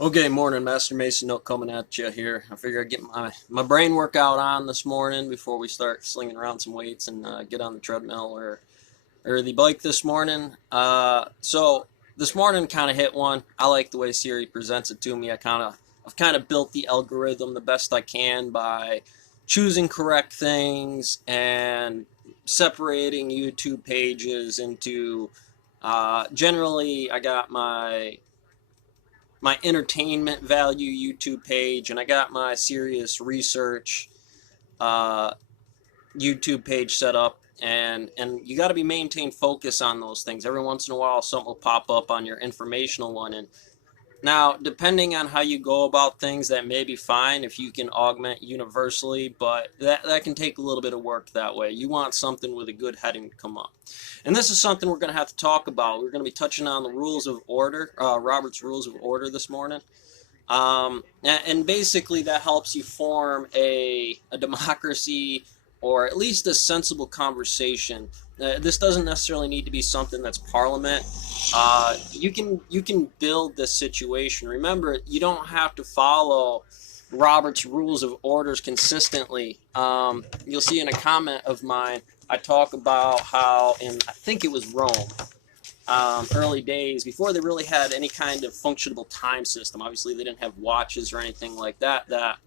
Okay, morning, Master Mason. Note coming at you here. I figure I'd get my brain workout on this morning before we start slinging around some weights and get on the treadmill or the bike this morning. So this morning kind of hit one. I like the way Siri presents it to me. I've kind of built the algorithm the best I can by choosing correct things and separating YouTube pages into. Generally, I got my entertainment value YouTube page, and I got my serious research uh, YouTube page set up. And you got to be maintain focus on those things. Every once in a while, something will pop up on your informational one, and now, depending on how you go about things, that may be fine if you can augment universally, but that can take a little bit of work that way. You want something with a good heading to come up. And this is something we're going to have to talk about. We're going to be touching on the rules of order, Robert's Rules of Order this morning. And basically, that helps you form a democracy or at least a sensible conversation. This doesn't necessarily need to be something that's parliament. You can build this situation. Remember, you don't have to follow Robert's Rules of Orders consistently. You'll see in a comment of mine, I talk about how I think it was Rome, early days, before they really had any kind of functionable time system. Obviously, they didn't have watches or anything like that. That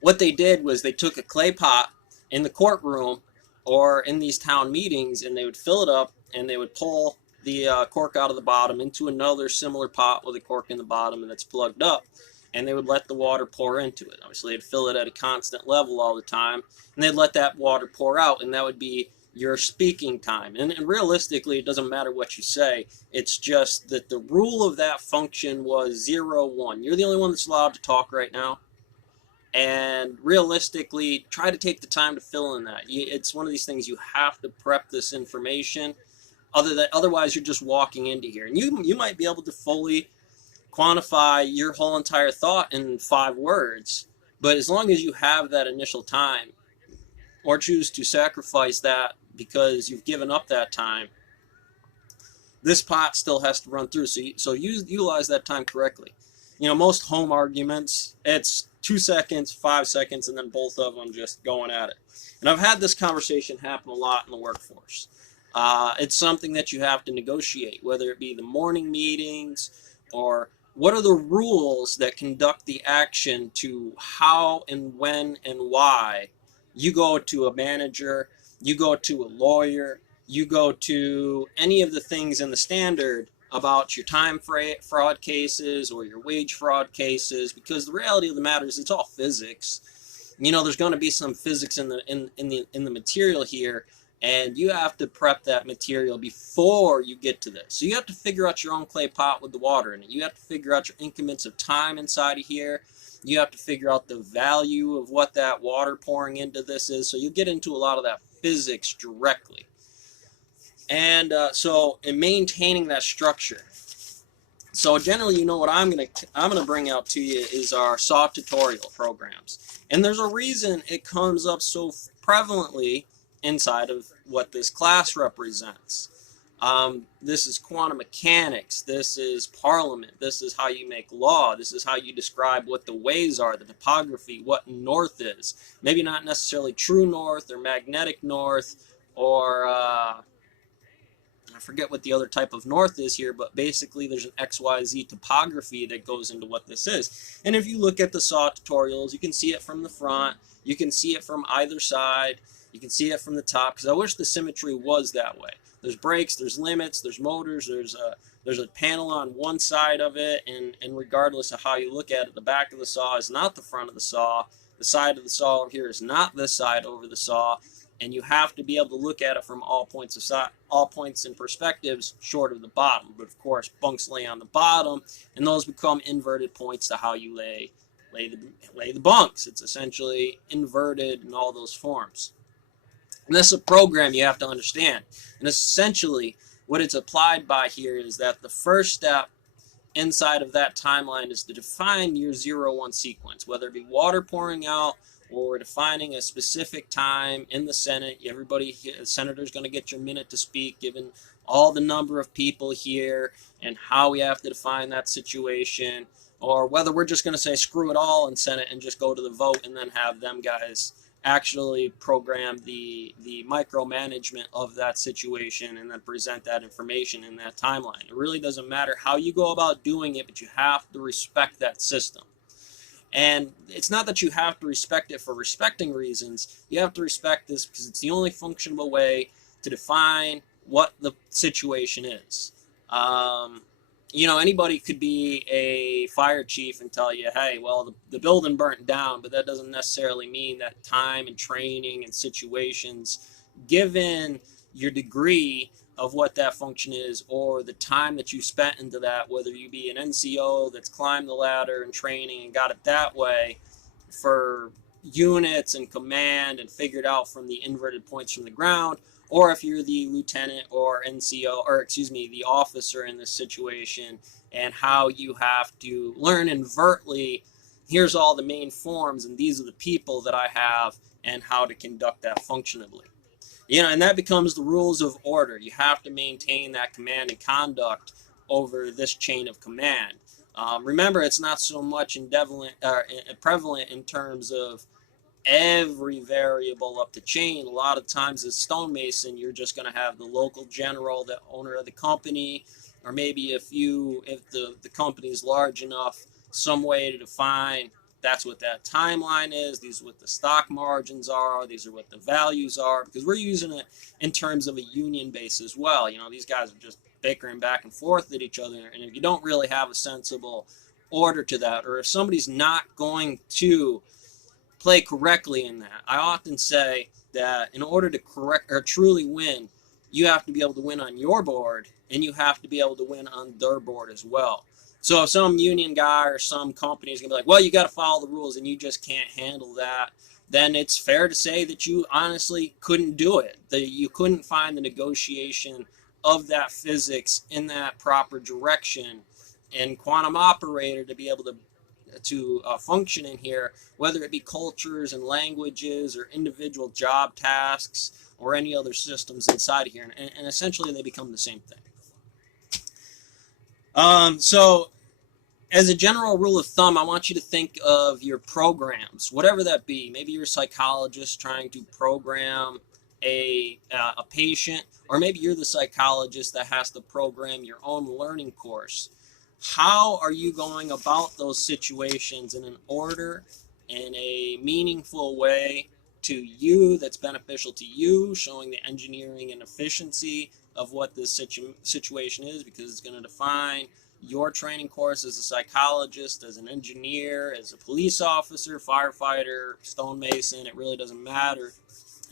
what they did was they took a clay pot in the courtroom or in these town meetings, and they would fill it up, and they would pull the cork out of the bottom into another similar pot with a cork in the bottom, and that's plugged up. And they would let the water pour into it. Obviously, they'd fill it at a constant level all the time, and they'd let that water pour out, and that would be your speaking time. And realistically, it doesn't matter what you say. It's just that the rule of that function was 0, 1. You're the only one that's allowed to talk right now. And realistically, try to take the time to fill in that. It's one of these things you have to prep this information. Otherwise, you're just walking into here. And you might be able to fully quantify your whole entire thought in 5 words. But as long as you have that initial time, or choose to sacrifice that because you've given up that time, this pot still has to run through. So you utilize that time correctly. Most home arguments, it's 2 seconds, 5 seconds, and then both of them just going at it. And I've had this conversation happen a lot in the workforce. It's something that you have to negotiate, whether it be the morning meetings or what are the rules that conduct the action to how and when and why you go to a manager, you go to a lawyer, you go to any of the things in the standard about your time fraud cases or your wage fraud cases, because the reality of the matter is it's all physics. There's going to be some physics in the material here, and you have to prep that material before you get to this. So you have to figure out your own clay pot with the water in it. You have to figure out your increments of time inside of here. You have to figure out the value of what that water pouring into this is. So you get into a lot of that physics directly. And so in maintaining that structure, so generally, what I'm gonna bring out to you is our SAW tutorial programs, and there's a reason it comes up so prevalently inside of what this class represents. This is quantum mechanics. This is parliament. This is how you make law. This is how you describe what the ways are, the topography, what north is. Maybe not necessarily true north or magnetic north or I forget what the other type of north is here, but basically there's an XYZ topography that goes into what this is. And if you look at the SAW tutorials, you can see it from the front, you can see it from either side, you can see it from the top, because I wish the symmetry was that way. There's brakes, there's limits, there's motors, there's a panel on one side of it, and regardless of how you look at it, the back of the saw is not the front of the saw, the side of the saw over here is not this side over the saw, and you have to be able to look at it from all points and perspectives short of the bottom. But of course, bunks lay on the bottom, and those become inverted points to how you lay the bunks. It's essentially inverted in all those forms. And this is a program you have to understand. And essentially, what it's applied by here is that the first step inside of that timeline is to define your 0, 1 sequence, whether it be water pouring out or we're defining a specific time in the Senate. Everybody, the senator's going to get your minute to speak, given all the number of people here and how we have to define that situation, or whether we're just going to say screw it all in Senate and just go to the vote and then have them guys actually program the micromanagement of that situation and then present that information in that timeline. It really doesn't matter how you go about doing it, but you have to respect that system. And it's not that you have to respect it for respecting reasons. You have to respect this because it's the only functional way to define what the situation is. You know, anybody could be a fire chief and tell you, hey, well, the building burnt down, but that doesn't necessarily mean that time and training and situations, given your degree of what that function is or the time that you spent into that, whether you be an NCO that's climbed the ladder and training and got it that way for units and command and figured out from the inverted points from the ground, or if you're the lieutenant or NCO, or excuse me, the officer in this situation, and how you have to learn invertly, here's all the main forms and these are the people that I have and how to conduct that functionally. You know, and that becomes the rules of order. You have to maintain that command and conduct over this chain of command. Remember, it's not so much prevalent in terms of every variable up the chain. A lot of times as stonemason, you're just going to have the local general, the owner of the company, or maybe if the company is large enough, some way to define that's what that timeline is, these are what the stock margins are, these are what the values are, because we're using it in terms of a union base as well. You know, these guys are just bickering back and forth at each other, and if you don't really have a sensible order to that, or if somebody's not going to play correctly in that, I often say that in order to correct or truly win, you have to be able to win on your board, and you have to be able to win on their board as well. So if some union guy or some company is going to be like, well, you got to follow the rules and you just can't handle that, then it's fair to say that you honestly couldn't do it. That you couldn't find the negotiation of that physics in that proper direction and quantum operator to be able to function in here, whether it be cultures and languages or individual job tasks or any other systems inside of here. And essentially they become the same thing. So as a general rule of thumb, I want you to think of your programs, whatever that be. Maybe you're a psychologist trying to program a patient, or maybe you're the psychologist that has to program your own learning course. How are you going about those situations in an order, in a meaningful way to you that's beneficial to you, showing the engineering and efficiency of what this situation is, because it's going to define your training course as a psychologist, as an engineer, as a police officer, firefighter, stonemason. It really doesn't matter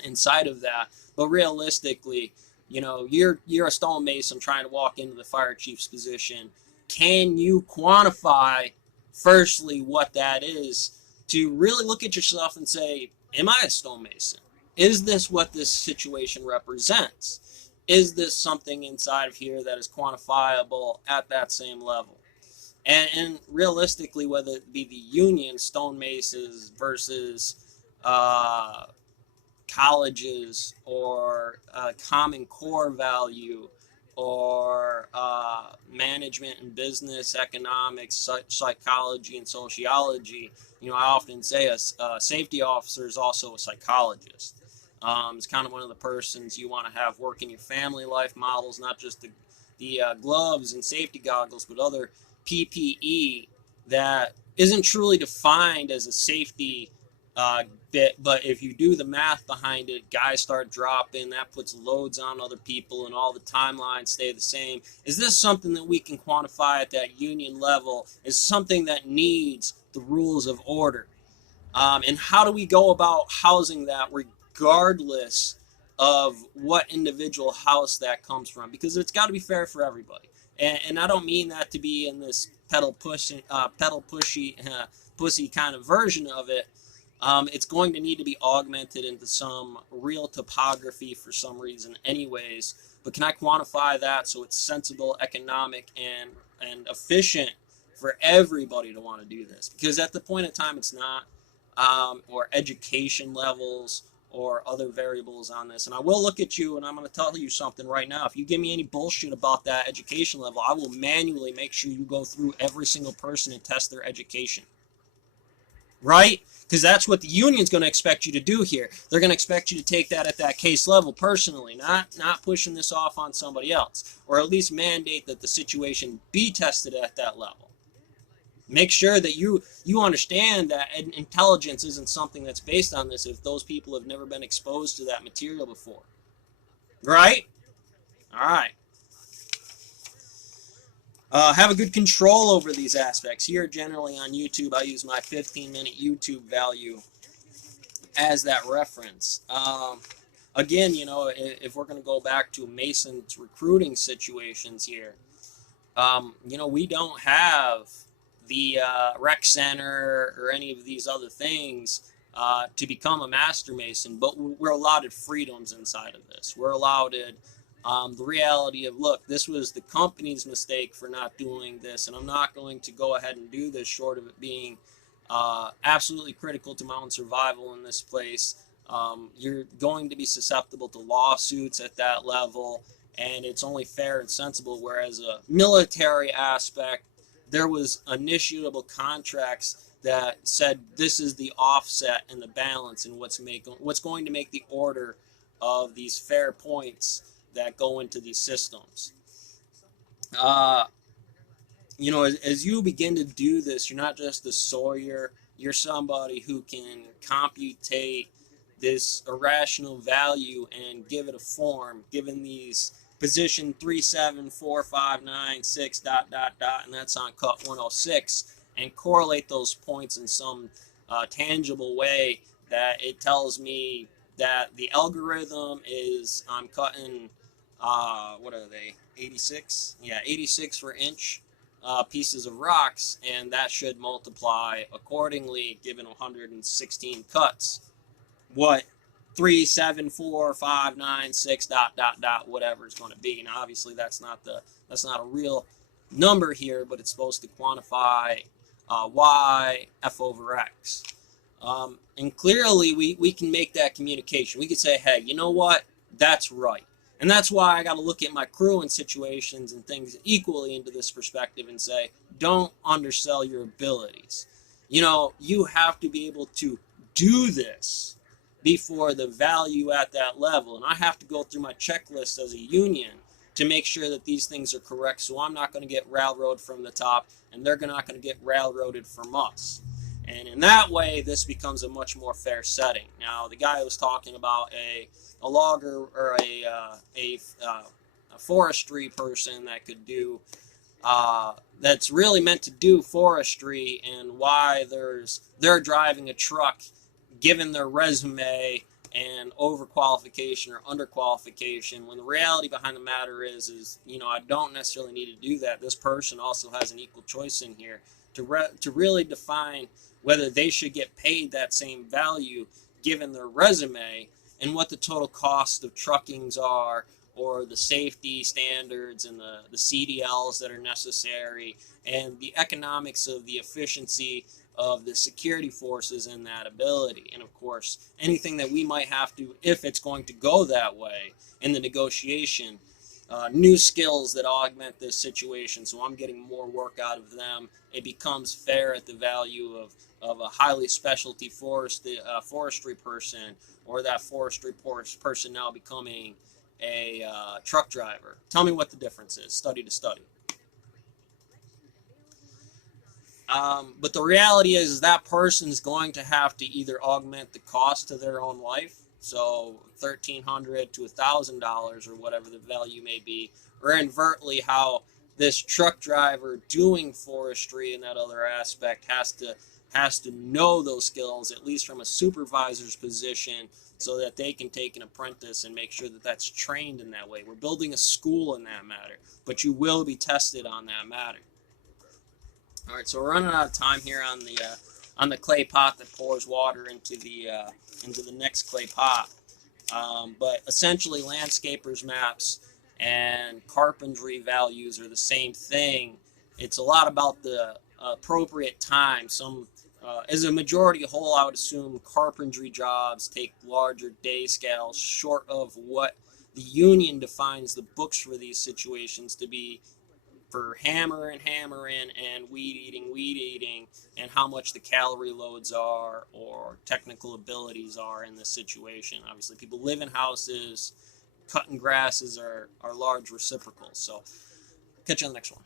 inside of that. But realistically, you know, you're a stonemason trying to walk into the fire chief's position. Can you quantify, firstly, what that is, to really look at yourself and say, am I a stonemason? Is this what this situation represents? Is this something inside of here that is quantifiable at that same level? And realistically, whether it be the union stonemasons versus colleges, or common core value, or management and business economics, psychology and sociology. You know, I often say a safety officer is also a psychologist. It's kind of one of the persons you want to have work in your family life models, not just the gloves and safety goggles, but other PPE that isn't truly defined as a safety bit, but if you do the math behind it, guys start dropping, that puts loads on other people and all the timelines stay the same. Is this something that we can quantify at that union level? Is something that needs the rules of order? And how do we go about housing that regardless of what individual house that comes from? Because it's got to be fair for everybody. And I don't mean that to be in this pussy kind of version of it. It's going to need to be augmented into some real topography for some reason anyways. But can I quantify that so it's sensible, economic, and efficient for everybody to want to do this? Because at the point in time, it's not. or education levels or other variables on this. And I will look at you and I'm going to tell you something right now. If you give me any bullshit about that education level, I will manually make sure you go through every single person and test their education. Right? Because that's what the union's going to expect you to do here. They're going to expect you to take that at that case level personally, not pushing this off on somebody else, or at least mandate that the situation be tested at that level. Make sure that you understand that intelligence isn't something that's based on this if those people have never been exposed to that material before. Right? All right. Have a good control over these aspects. Here, generally on YouTube, I use my 15-minute YouTube value as that reference. Again, you know, if we're going to go back to Mason's recruiting situations here, you know, we don't have the rec center or any of these other things to become a master mason, but we're allotted freedoms inside of this. We're allotted the reality of, look, this was the company's mistake for not doing this, and I'm not going to go ahead and do this short of it being absolutely critical to my own survival in this place. You're going to be susceptible to lawsuits at that level, and it's only fair and sensible, whereas a military aspect, there was initiatable contracts that said this is the offset and the balance and what's going to make the order of these fair points that go into these systems. You know, as you begin to do this, you're not just a sawyer, you're somebody who can computate this irrational value and give it a form, given these position 3, 7, 4, 5, 9, 6, dot, dot, dot, and that's on cut 106, and correlate those points in some tangible way that it tells me that the algorithm is, I'm cutting, what are they, 86? Yeah, 86 for inch pieces of rocks, and that should multiply accordingly given 116 cuts. What 3, 7, 4, 5, 9, 6, dot, dot, dot, whatever it's going to be. Now, obviously, that's not a real number here, but it's supposed to quantify y f over x. And clearly, we can make that communication. We could say, hey, you know what? That's right. And that's why I got to look at my crew and situations and things equally into this perspective and say, don't undersell your abilities. You know, you have to be able to do this before the value at that level. And I have to go through my checklist as a union to make sure that these things are correct, so I'm not going to get railroaded from the top, and they're not going to get railroaded from us. And in that way, this becomes a much more fair setting. Now, the guy was talking about a logger or a forestry person that could do, that's really meant to do forestry, and why they're driving a truck given their resume and overqualification or underqualification, when the reality behind the matter is, you know, I don't necessarily need to do that. This person also has an equal choice in here to really define whether they should get paid that same value given their resume and what the total cost of truckings are, or the safety standards and the CDLs that are necessary, and the economics of the efficiency of the security forces and that ability. And of course, anything that we might have to, if it's going to go that way in the negotiation, new skills that augment this situation, so I'm getting more work out of them. It becomes fair at the value of a highly specialty forestry person, or that forestry person now becoming a truck driver. Tell me what the difference is, study to study. But the reality is that person's going to have to either augment the cost of their own life, so $1,300 to $1,000 or whatever the value may be, or invertly how this truck driver doing forestry and that other aspect has to know those skills, at least from a supervisor's position, so that they can take an apprentice and make sure that that's trained in that way. We're building a school in that matter, but you will be tested on that matter. All right, so we're running out of time here on the clay pot that pours water into the next clay pot. But essentially, landscapers maps and carpentry values are the same thing. It's a lot about the appropriate time. Some As a majority whole, I would assume carpentry jobs take larger day scales, short of what the union defines the books for these situations to be, for hammering and weed eating, and how much the calorie loads are or technical abilities are in this situation. Obviously, people live in houses, cutting grasses are large reciprocals. So, catch you on the next one.